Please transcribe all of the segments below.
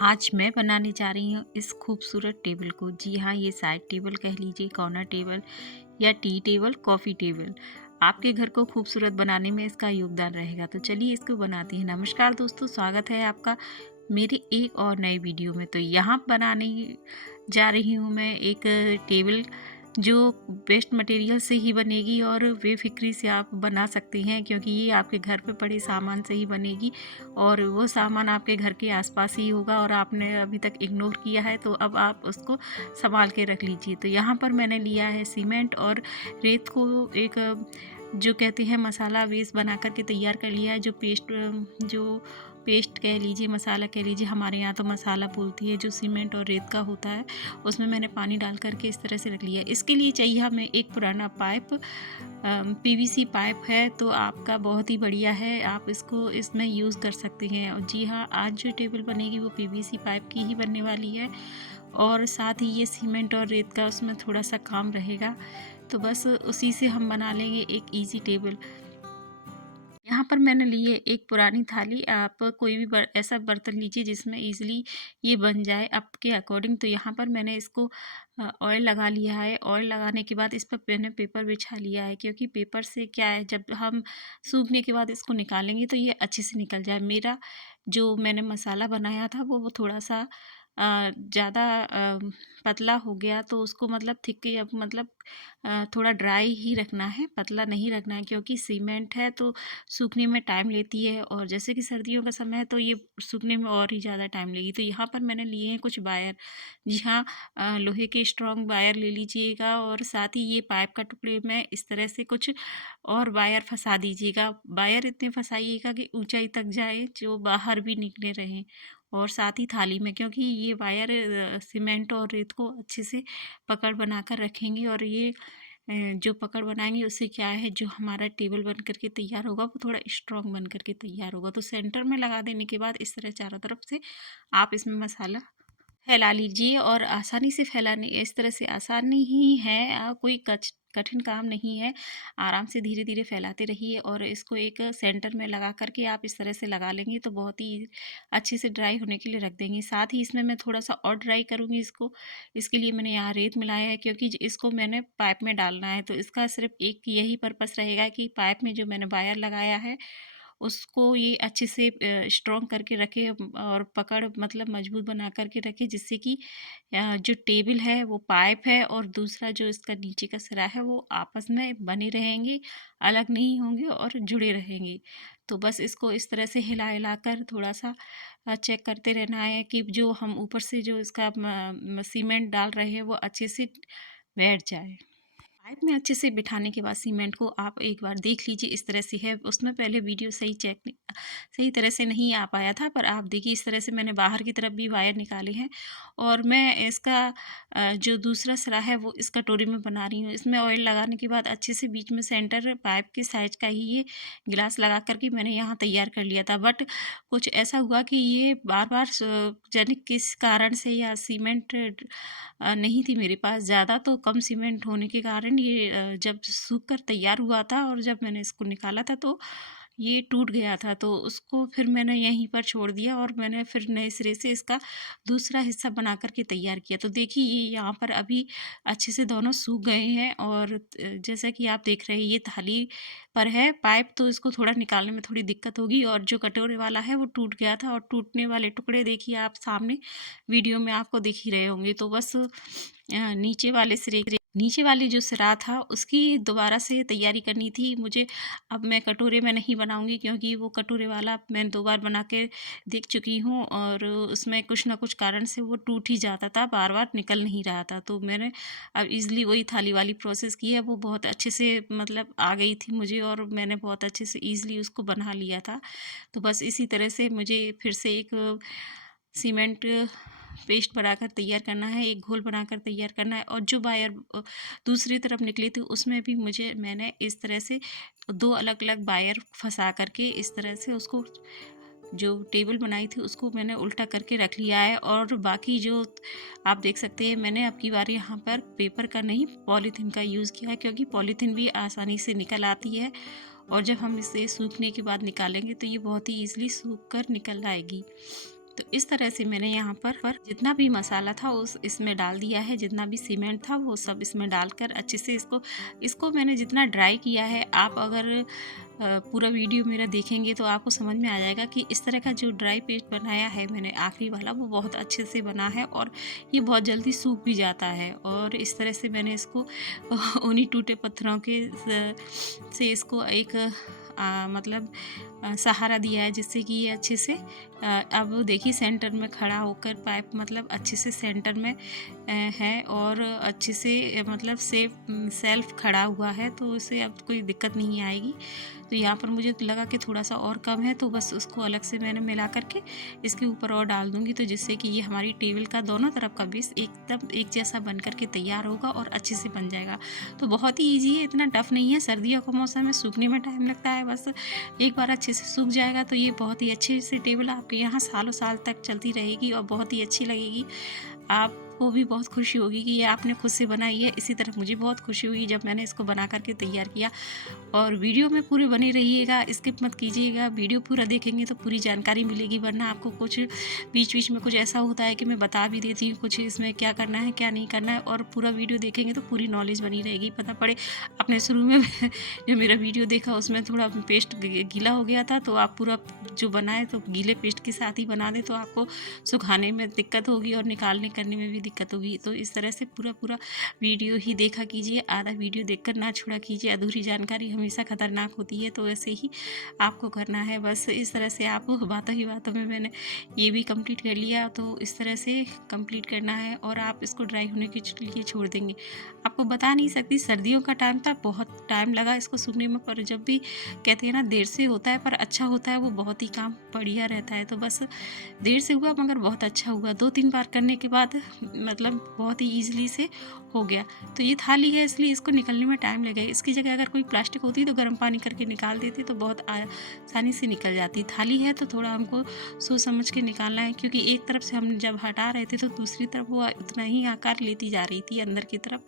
आज मैं बनाने जा रही हूँ इस खूबसूरत टेबल को। जी हाँ, ये साइड टेबल कह लीजिए, कॉर्नर टेबल या टी टेबल, कॉफ़ी टेबल। आपके घर को खूबसूरत बनाने में इसका योगदान रहेगा। तो चलिए इसको बनाते हैं। नमस्कार दोस्तों, स्वागत है आपका मेरी एक और नई वीडियो में। तो यहाँ बनाने जा रही हूँ मैं एक टेबल जो वेस्ट मटेरियल से ही बनेगी और बेफिक्री से आप बना सकते हैं, क्योंकि ये आपके घर पे पड़े सामान से ही बनेगी और वो सामान आपके घर के आसपास ही होगा और आपने अभी तक इग्नोर किया है, तो अब आप उसको संभाल के रख लीजिए। तो यहाँ पर मैंने लिया है सीमेंट और रेत को एक जो कहते हैं मसाला बेस बना कर के तैयार कर लिया है। जो पेस्ट कह लीजिए, मसाला कह लीजिए, हमारे यहाँ तो मसाला बोलती है, जो सीमेंट और रेत का होता है, उसमें मैंने पानी डाल करके इस तरह से रख लिया। इसके लिए चाहिए हमें एक पुराना पाइप, पीवीसी पाइप है तो आपका बहुत ही बढ़िया है, आप इसको इसमें यूज़ कर सकते हैं। और जी हाँ, आज जो टेबल बनेगी वो पीवीसी पाइप की ही बनने वाली है और साथ ही ये सीमेंट और रेत का उसमें थोड़ा सा काम रहेगा, तो बस उसी से हम बना लेंगे एक इजी टेबल। यहाँ पर मैंने लिए एक पुरानी थाली। आप कोई भी ऐसा बर्तन लीजिए जिसमें ईज़िली ये बन जाए आपके अकॉर्डिंग। तो यहाँ पर मैंने इसको ऑयल लगा लिया है। ऑयल लगाने के बाद इस पर मैंने पेपर बिछा लिया है, क्योंकि पेपर से क्या है, जब हम सूखने के बाद इसको निकालेंगे तो ये अच्छे से निकल जाए। मेरा जो मैंने मसाला बनाया था वो थोड़ा सा ज़्यादा पतला हो गया, तो उसको मतलब थिक या मतलब थोड़ा ड्राई ही रखना है, पतला नहीं रखना है, क्योंकि सीमेंट है तो सूखने में टाइम लेती है और जैसे कि सर्दियों का समय है तो ये सूखने में और ही ज़्यादा टाइम लेगी। तो यहाँ पर मैंने लिए हैं कुछ वायर। जी हाँ, लोहे के स्ट्रॉन्ग वायर ले लीजिएगा और साथ ही ये पाइप का टुकड़े में इस तरह से कुछ और वायर फंसा दीजिएगा। वायर इतने फंसाइएगा कि ऊंचाई तक जाए, जो बाहर भी निकले रहें। और साथ ही थाली में, क्योंकि ये वायर सीमेंट और रेत को अच्छे से पकड़ बनाकर रखेंगे और ये जो पकड़ बनाएंगे उससे क्या है, जो हमारा टेबल बन करके तैयार होगा वो थोड़ा स्ट्रॉन्ग बन करके तैयार होगा। तो सेंटर में लगा देने के बाद इस तरह चारों तरफ से आप इसमें मसाला फैला लीजिए और आसानी से फैलाने, इस तरह से आसानी ही है, कोई कठिन काम नहीं है। आराम से धीरे धीरे फैलाते रहिए और इसको एक सेंटर में लगा करके आप इस तरह से लगा लेंगे तो बहुत ही अच्छे से ड्राई होने के लिए रख देंगे। साथ ही इसमें मैं थोड़ा सा और ड्राई करूँगी इसको। इसके लिए मैंने यहाँ रेत मिलाया है, क्योंकि इसको मैंने पाइप में डालना है, तो इसका सिर्फ एक यही पर्पस रहेगा कि पाइप में जो मैंने वायर लगाया है उसको ये अच्छे से स्ट्रॉन्ग करके रखे और पकड़ मतलब मजबूत बना करके रखे, जिससे कि जो टेबल है वो पाइप है और दूसरा जो इसका नीचे का सिरा है वो आपस में बने रहेंगे, अलग नहीं होंगे और जुड़े रहेंगे। तो बस इसको इस तरह से हिला हिला कर थोड़ा सा चेक करते रहना है कि जो हम ऊपर से जो इसका सीमेंट डाल रहे हैं वो अच्छे से बैठ जाए। पाइप में अच्छे से बिठाने के बाद सीमेंट को आप एक बार देख लीजिए, इस तरह से है। उसमें पहले वीडियो सही तरह से नहीं आ पाया था, पर आप देखिए इस तरह से मैंने बाहर की तरफ भी वायर निकाले हैं और मैं इसका जो दूसरा सिरा है वो इस कटोरी में बना रही हूँ। इसमें ऑयल लगाने के बाद अच्छे से बीच में सेंटर पाइप के साइज का ही ये गिलास लगा कर के मैंने यहाँ तैयार कर लिया था। बट कुछ ऐसा हुआ कि ये बार बार जाने किस कारण से, या सीमेंट नहीं थी मेरे पास ज़्यादा, तो कम सीमेंट होने के कारण ये जब सूख कर तैयार हुआ था और जब मैंने इसको निकाला था तो ये टूट गया था। तो उसको फिर मैंने यहीं पर छोड़ दिया और मैंने फिर नए सिरे से इसका दूसरा हिस्सा बना कर के तैयार किया। तो देखिए ये यहाँ पर अभी अच्छे से दोनों सूख गए हैं और जैसा कि आप देख रहे हैं ये थाली पर है पाइप, तो इसको थोड़ा निकालने में थोड़ी दिक्कत होगी। और जो कटोरे वाला है वो टूट गया था और टूटने वाले टुकड़े देखिए आप सामने वीडियो में आपको दिख ही रहे होंगे। तो बस नीचे वाली जो सिरा था उसकी दोबारा से तैयारी करनी थी मुझे। अब मैं कटोरे में नहीं बनाऊंगी, क्योंकि वो कटोरे वाला मैं 2 बार बना के देख चुकी हूँ और उसमें कुछ ना कुछ कारण से वो टूट ही जाता था, बार बार निकल नहीं रहा था। तो मैंने अब ईज़िली वही थाली वाली प्रोसेस की है, वो बहुत अच्छे से मतलब आ गई थी मुझे और मैंने बहुत अच्छे से ईज़िली उसको बना लिया था। तो बस इसी तरह से मुझे फिर से एक सीमेंट पेस्ट बनाकर तैयार करना है, एक घोल बनाकर तैयार करना है। और जो वायर दूसरी तरफ निकली थी उसमें भी मैंने इस तरह से 2 अलग-अलग वायर फँसा करके इस तरह से उसको, जो टेबल बनाई थी उसको मैंने उल्टा करके रख लिया है। और बाकी जो आप देख सकते हैं मैंने अब की बार यहाँ पर पेपर का नहीं पॉलीथीन का यूज़ किया है, क्योंकि पॉलीथीन भी आसानी से निकल आती है और जब हम इसे सूखने के बाद निकालेंगे तो ये बहुत ही ईज़िली सूख कर निकल आएगी। तो इस तरह से मैंने यहाँ पर जितना भी मसाला था उस इसमें डाल दिया है, जितना भी सीमेंट था वो सब इसमें डालकर अच्छे से इसको मैंने जितना ड्राई किया है। आप अगर पूरा वीडियो मेरा देखेंगे तो आपको समझ में आ जाएगा कि इस तरह का जो ड्राई पेस्ट बनाया है मैंने आखिरी वाला, वो बहुत अच्छे से बना है और ये बहुत जल्दी सूख भी जाता है। और इस तरह से मैंने इसको उन्हीं टूटे पत्थरों के से इसको एक मतलब सहारा दिया है, जिससे कि ये अच्छे से अब देखिए सेंटर में खड़ा होकर पाइप मतलब अच्छे से सेंटर में है और अच्छे से मतलब सेल्फ खड़ा हुआ है, तो इसे अब कोई दिक्कत नहीं आएगी। तो यहाँ पर मुझे लगा कि थोड़ा सा और कम है, तो बस उसको अलग से मैंने मिला करके इसके ऊपर और डाल दूँगी, तो जिससे कि ये हमारी टेबल का दोनों तरफ का बेस एकदम एक जैसा बन करके तैयार होगा और अच्छे से बन जाएगा। तो बहुत ही ईजी है, इतना टफ नहीं है। सर्दियों का मौसम है, सूखने में टाइम लगता है, बस एक बार अच्छे से सूख जाएगा तो ये बहुत ही अच्छे से टेबल आपके यहाँ सालों साल तक चलती रहेगी और बहुत ही अच्छी लगेगी। आपको भी बहुत खुशी होगी कि ये आपने खुद से बनाई है। इसी तरह मुझे बहुत खुशी हुई जब मैंने इसको बना करके तैयार किया। और वीडियो में पूरे बने रहिएगा, स्किप मत कीजिएगा। वीडियो पूरा देखेंगे तो पूरी जानकारी मिलेगी, वरना आपको कुछ बीच बीच में कुछ ऐसा होता है कि मैं बता भी देती हूँ कुछ इसमें क्या करना है क्या नहीं करना है। और पूरा वीडियो देखेंगे तो पूरी नॉलेज बनी रहेगी। पता पड़े आपने शुरू में जो मेरा वीडियो देखा उसमें थोड़ा पेस्ट गीला हो गया था, तो आप पूरा जो बनाए तो गीले पेस्ट के साथ ही बना दें, तो आपको सुखाने में दिक्कत होगी और निकालने करने में भी दिक्कत होगी। तो इस तरह से पूरा वीडियो ही देखा कीजिए, आधा वीडियो देखकर ना छोड़ा कीजिए। अधूरी जानकारी हमेशा खतरनाक होती है, तो ऐसे ही आपको करना है। बस इस तरह से आप बातों ही बातों में मैंने ये भी कंप्लीट कर लिया, तो इस तरह से कंप्लीट करना है और आप इसको ड्राई होने के लिए छोड़ देंगे। आपको बता नहीं सकती, सर्दियों का टाइम था, बहुत टाइम लगा इसको सूखने में, पर जब भी कहते हैं ना देर से होता है पर अच्छा होता है, वो बहुत ही काम बढ़िया रहता है। तो बस देर से हुआ मगर बहुत अच्छा हुआ। 2-3 बार करने के बाद मतलब बहुत ही ईज़िली से हो गया। तो ये थाली है इसलिए इसको निकलने में टाइम लगेगा। इसकी जगह अगर कोई प्लास्टिक होती तो गर्म पानी करके निकाल देती तो बहुत आसानी से निकल जाती। थाली है तो थोड़ा हमको सोच समझ के निकालना है, क्योंकि एक तरफ से हम जब हटा रहे थे तो दूसरी तरफ वो इतना ही आकार लेती जा रही थी अंदर की तरफ।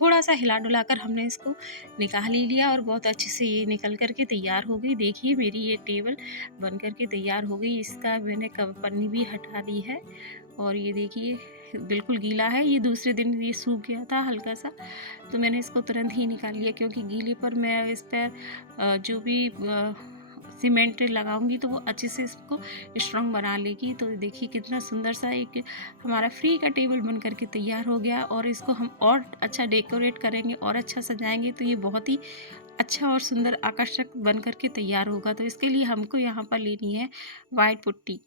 थोड़ा सा हिला डुला कर हमने इसको निकाल ही लिया और बहुत अच्छे से ये निकल कर के तैयार हो गई। देखिए मेरी ये टेबल बन कर के तैयार हो गई। इसका मैंने पन्नी भी हटा दी है और ये देखिए बिल्कुल गीला है। ये दूसरे दिन ये सूख गया था हल्का सा, तो मैंने इसको तुरंत ही निकाल लिया, क्योंकि गीले पर मैं इस पर जो भी सीमेंट लगाऊंगी तो वो अच्छे से इसको स्ट्रॉन्ग बना लेगी। तो देखिए कितना सुंदर सा एक हमारा फ्री का टेबल बन करके तैयार हो गया। और इसको हम और अच्छा डेकोरेट करेंगे और अच्छा सजाएंगे तो ये बहुत ही अच्छा और सुंदर आकर्षक बन करके तैयार होगा। तो इसके लिए हमको यहाँ पर लेनी है वाइट पुट्टी।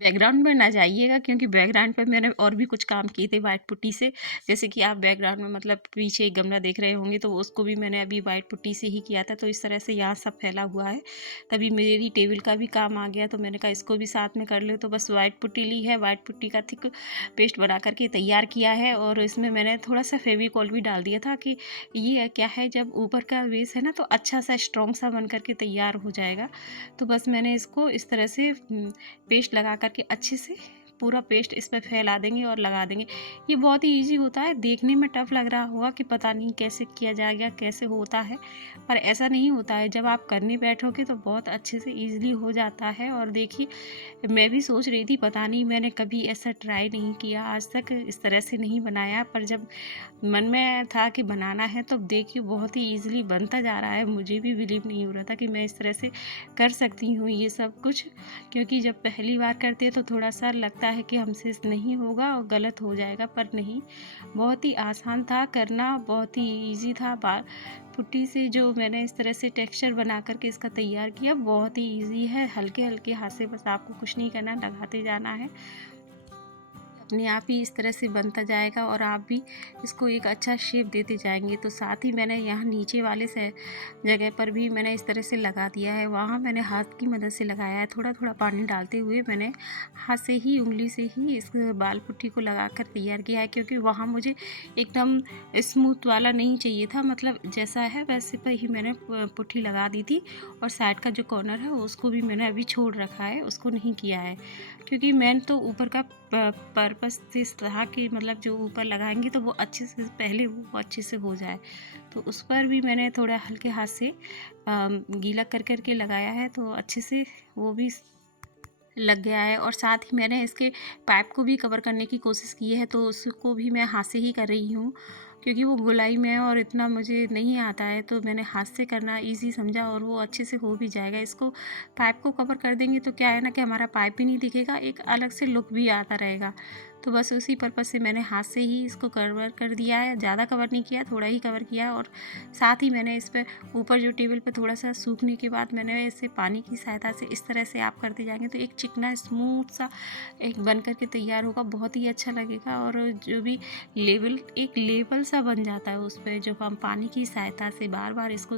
बैकग्राउंड में ना जाइएगा, क्योंकि बैकग्राउंड पे मैंने और भी कुछ काम किए थे वाइट पुट्टी से। जैसे कि आप बैकग्राउंड में मतलब पीछे एक गमला देख रहे होंगे, तो उसको भी मैंने अभी वाइट पुट्टी से ही किया था। तो इस तरह से यहाँ सब फैला हुआ है। तभी मेरी टेबल का भी काम आ गया, तो मैंने कहा इसको भी साथ में कर ले। तो बस वाइट पुट्टी ली है, वाइट पुट्टी का थिक पेस्ट बना करके तैयार किया है। और इसमें मैंने थोड़ा सा फेविकॉल भी डाल दिया था कि ये क्या है, जब ऊपर का बेस है ना तो अच्छा सा स्ट्रॉन्ग सा बन करके तैयार हो जाएगा। तो बस मैंने इसको इस तरह से पेस्ट लगा करके अच्छे से पूरा पेस्ट इस पर फैला देंगे और लगा देंगे। ये बहुत ही इजी होता है। देखने में टफ लग रहा होगा कि पता नहीं कैसे किया जाएगा, कैसे होता है, पर ऐसा नहीं होता है। जब आप करने बैठोगे तो बहुत अच्छे से इजीली हो जाता है। और देखिए मैं भी सोच रही थी, पता नहीं मैंने कभी ऐसा ट्राई नहीं किया आज तक, इस तरह से नहीं बनाया, पर जब मन में था कि बनाना है तो देखिए बहुत ही ईजिली बनता जा रहा है। मुझे भी बिलीव नहीं हो रहा था कि मैं इस तरह से कर सकती हूँ ये सब कुछ, क्योंकि जब पहली बार करते हैं तो थोड़ा सा लगता है कि हमसे नहीं होगा और गलत हो जाएगा, पर नहीं, बहुत ही आसान था करना, बहुत ही ईजी था। पुट्टी से जो मैंने इस तरह से टेक्सचर बना करके इसका तैयार किया, बहुत ही ईजी है। हल्के हल्के हाथ से बस आपको कुछ नहीं करना, लगाते जाना है, अपने आप ही इस तरह से बनता जाएगा और आप भी इसको एक अच्छा शेप देते जाएंगे। तो साथ ही मैंने यहाँ नीचे वाले से जगह पर भी मैंने इस तरह से लगा दिया है। वहाँ मैंने हाथ की मदद से लगाया है, थोड़ा थोड़ा पानी डालते हुए मैंने हाथ से ही, उंगली से ही इस बाल पुट्टी को लगा कर तैयार किया है, क्योंकि वहाँ मुझे एकदम स्मूथ वाला नहीं चाहिए था, मतलब जैसा है वैसे पर ही मैंने पुट्टी लगा दी थी। और साइड का जो कॉर्नर है उसको भी मैंने अभी छोड़ रखा है, उसको नहीं किया है, क्योंकि मैंने तो ऊपर का पर्पस इस था कि मतलब जो ऊपर लगाएंगे तो वो अच्छे से पहले वो अच्छे से हो जाए। तो उस पर भी मैंने थोड़ा हल्के हाथ से गीला कर कर के लगाया है, तो अच्छे से वो भी लग गया है और साथ ही मैंने इसके पाइप को भी कवर करने की कोशिश की है, तो उसको भी मैं हाथ से ही कर रही हूँ क्योंकि वो गोलाई में है और इतना मुझे नहीं आता है, तो मैंने हाथ से करना ईज़ी समझा और वो अच्छे से हो भी जाएगा। इसको पाइप को कवर कर देंगे तो क्या है ना कि हमारा पाइप भी नहीं दिखेगा, एक अलग से लुक भी आता रहेगा। तो बस उसी पर्पज़ से मैंने हाथ से ही इसको कवर कर दिया है, ज़्यादा कवर नहीं किया, थोड़ा ही कवर किया। और साथ ही मैंने इस पे ऊपर जो टेबल पे थोड़ा-सा सूखने के बाद मैंने इसे पानी की सहायता से इस तरह से आप करते जाएँगे तो एक चिकना स्मूथ सा एक बन कर के तैयार होगा, बहुत ही अच्छा लगेगा। और जो भी एक लेवल सा बन जाता है उस पे, जब हम पानी की सहायता से बार-बार इसको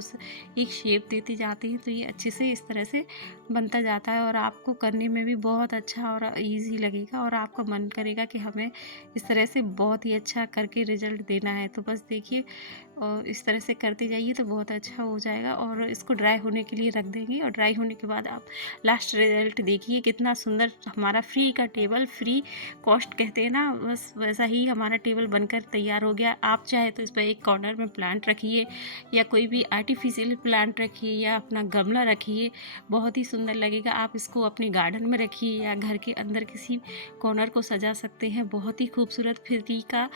एक शेप देते जाते हैं तो ये अच्छे से इस तरह से बनता जाता है और आपको करने में भी बहुत अच्छा और ईज़ी लगेगा और आपका मन करेगा कि हमें इस तरह से बहुत ही अच्छा करके रिज़ल्ट देना है। तो बस देखिए और इस तरह से करते जाइए तो बहुत अच्छा हो जाएगा और इसको ड्राई होने के लिए रख देंगे और ड्राई होने के बाद आप लास्ट रिज़ल्ट देखिए कितना सुंदर हमारा फ्री का टेबल, फ्री कॉस्ट कहते हैं ना, बस वैसा ही हमारा टेबल बनकर तैयार हो गया। आप चाहे तो इस पर एक कॉर्नर में प्लांट रखिए या कोई भी आर्टिफिशियल प्लांट रखिए या अपना गमला रखिए, बहुत ही सुंदर लगेगा। आप इसको अपने गार्डन में रखिए या घर के अंदर किसी कॉर्नर को सजा सकते हैं। बहुत ही खूबसूरत फ्री का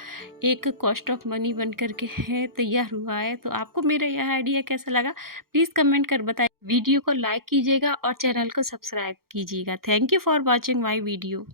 एक कॉस्ट ऑफ मनी बन कर के है तैयार हुआ है। तो आपको मेरा यह आइडिया कैसा लगा प्लीज़ कमेंट कर बताइए। वीडियो को लाइक कीजिएगा और चैनल को सब्सक्राइब कीजिएगा। Thank you for watching my video.